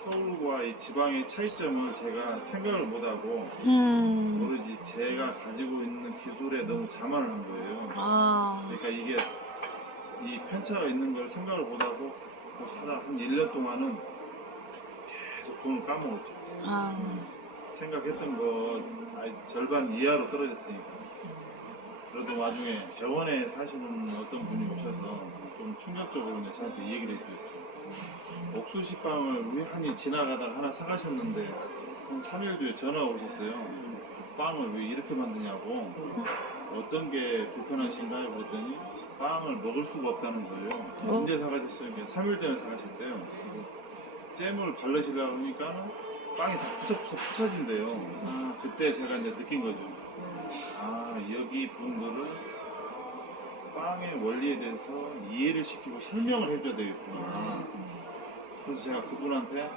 서울과 이 지방의 차이점을 제가 생각을 못하고 음. 오로지 제가 가지고 있는 기술에 너무 자만을 한 거예요. 아. 그러니까 이게 이 편차가 있는 걸 생각을 못하고 하다 한 1년 동안은 계속 돈을 까먹었죠. 아. 생각했던 것 아예 절반 이하로 떨어졌으니까. 그래도 나중에 재원에 사시는 어떤 분이 오셔서 좀 충격적으로 이제 저한테 이 얘기를 해주셨죠. 옥수수 빵을 우연히 지나가다가 하나 사가셨는데 한 3일 뒤에 전화가 오셨어요. 빵을 왜 이렇게 만드냐고. 어떤 게 불편하신가 요? 그랬더니 빵을 먹을 수가 없다는 거예요. 어? 언제 사가셨어요? 3일 전에 사가셨대요. 잼을 바르시려고 하니까 빵이 다 푸석푸석 부서진대요. 아, 그때 제가 이제 느낀 거죠. 아, 여기 분들은 빵의 원리에 대해서 이해를 시키고 설명을 해줘야 되겠구나. 그래서 제가 그분한테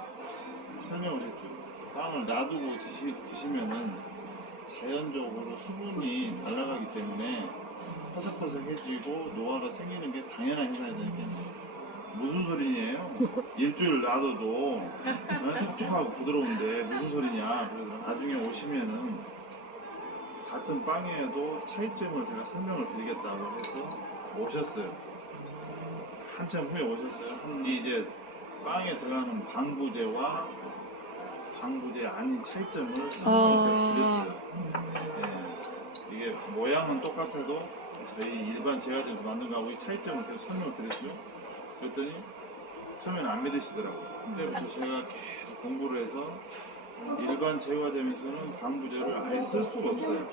설명을 했죠. 빵을 놔두고 드시, 드시면은 자연적으로 수분이 날아가기 때문에 퍼석퍼석해지고 노화가 생기는 게 당연한 현상이다니까. 무슨 소리예요? 일주일 놔둬도 어? 촉촉하고 부드러운데 무슨 소리냐? 그래서 나중에 오시면은 같은 빵이어도 차이점을 제가 설명을 드리겠다고 해서 오셨어요. 한참 후에 오셨어요. 한 이제 빵에 들어가는 방부제와 방부제 아닌 차이점을 설명을 드렸어요. 예, 이게 모양은 똑같아도 저희 일반 제과점에서 만든 거하고 이 차이점을 계속 설명을 드렸죠. 그랬더니 처음에는 안 믿으시더라고요. 그때부터 제가 계속 공부를 해서 일반 제과점에서는 방부제를 아예 쓸 수가 없어요.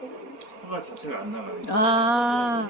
허가 자체가 안 나가요. 아.